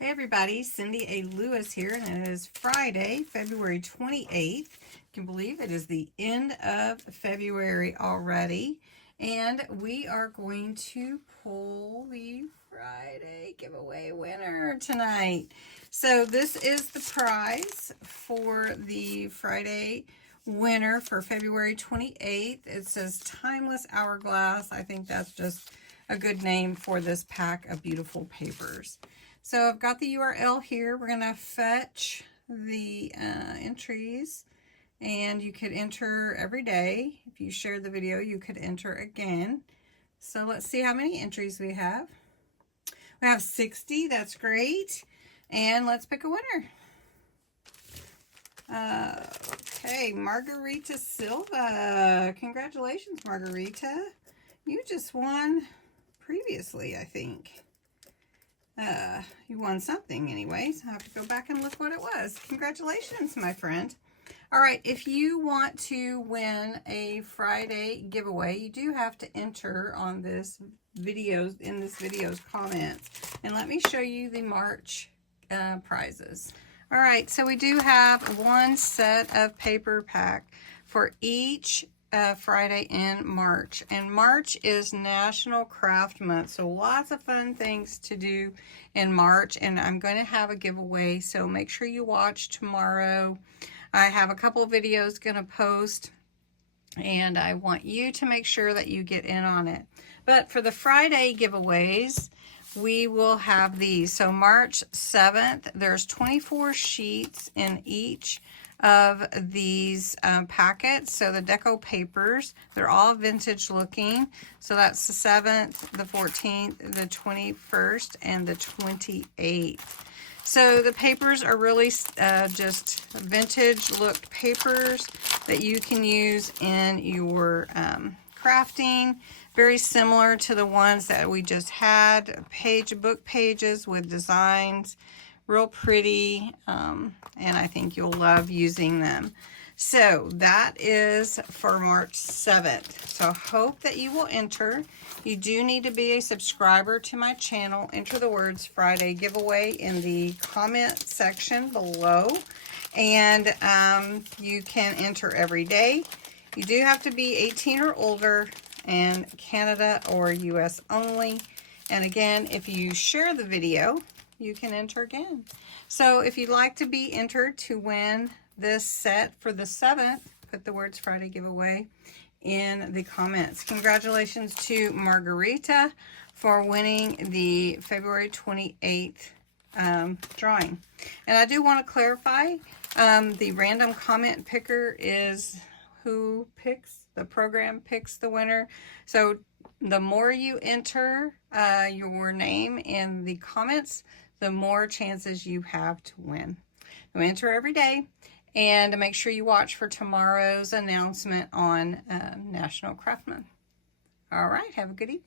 Hey everybody, CindyALewis here, and it is Friday, February 28th. You can believe it is the end of February already, and we are going to pull the Friday giveaway winner tonight. So this is the prize for the Friday winner for February 28th. It says Timeless Hourglass. I think that's just a good name for this pack of beautiful papers. So I've got the URL here. We're going to fetch the entries, and you could enter every day. If you share the video, you could enter again. So let's see how many entries we have. We have 60. That's great. And let's pick a winner. Okay, Margarita Silva. Congratulations, Margarita. You just won previously, I think. You won something anyways. I have to go back and look what it was. Congratulations, my friend. All right, if you want to win a Friday giveaway, you do have to enter on this video's comments. And let me show you the March prizes. All right, so we do have one set of paper pack for each Friday in March, and March is National Craft Month, so lots of fun things to do in March, and I'm going to have a giveaway, so make sure you watch tomorrow. I have a couple of videos going to post, and I want you to make sure that you get in on it. But for the Friday giveaways, we will have these. So March 7th, there's 24 sheets in each of these packets. So the deco papers, they're all vintage looking. So that's the 7th, the 14th, the 21st, and the 28th. So the papers are really just vintage looked papers that you can use in your crafting. Very similar to the ones that we just had, book pages with designs. Real pretty, and I think you'll love using them. So that is for March 7th. So hope that you will enter. You do need to be a subscriber to my channel. Enter the words Friday giveaway in the comment section below. And you can enter every day. You do have to be 18 or older, and Canada or US only. And again, if you share the video, you can enter again. So if you'd like to be entered to win this set for the 7th, put the words Friday giveaway in the comments. Congratulations to Margarita for winning the February 28th drawing. And I do want to clarify, the random comment picker is who picks, the program picks the winner. So the more you enter your name in the comments, the more chances you have to win. You enter every day, and make sure you watch for tomorrow's announcement on National Craft Month. All right, have a good evening.